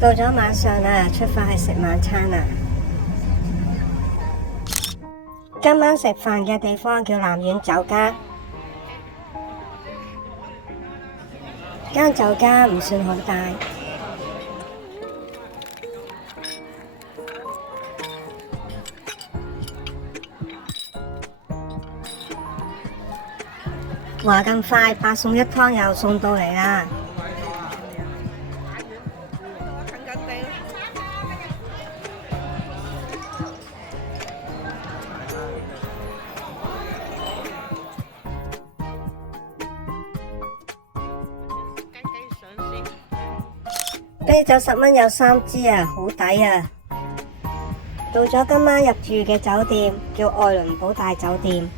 到咗晚上啦，出發去食晚餐啦。今晚食飯嘅地方叫南苑酒家，間酒家唔算好大，話咁快8餸1湯又送到嚟啦。啤酒10蚊有3支啊，好抵啊！到咗今晚入住嘅酒店叫愛倫堡大酒店，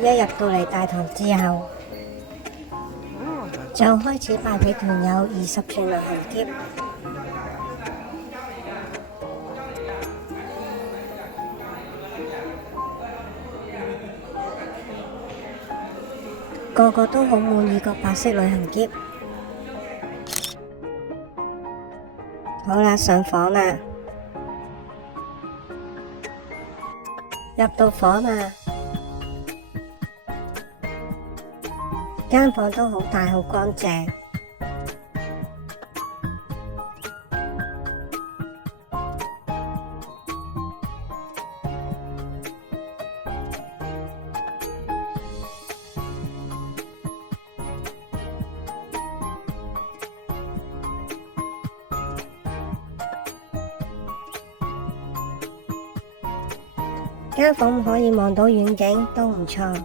一入到嚟大堂之後，就開始派俾團友20串旅行篋。個個都好滿意個白色旅行篋。好啦，上房啦。入到房啦，間房都好大好乾淨。間房可以望到遠景，都唔錯。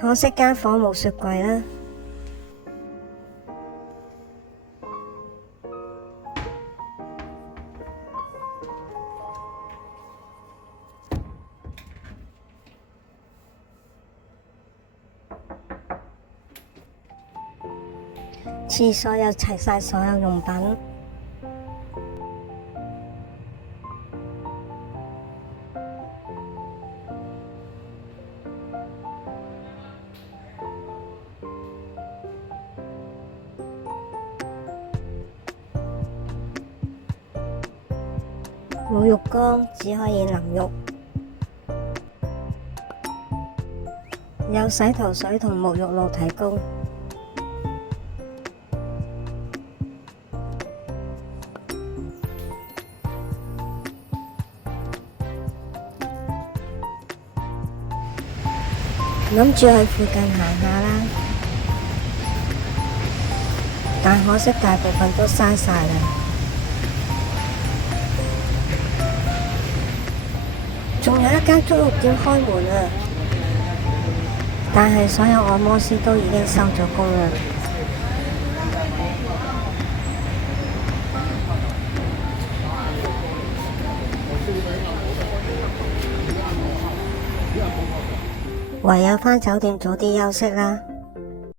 可惜間房冇雪櫃啦。廁所有齊晒所有用品，冇浴缸，只可以淋浴，有洗頭水同沐浴露提供。諗住去附近行下啦，但可惜大部分都閂晒啦。仲有一間足浴店開門啊，但係所有按摩師都已經收咗工啦。唯有返酒店早啲休息啦。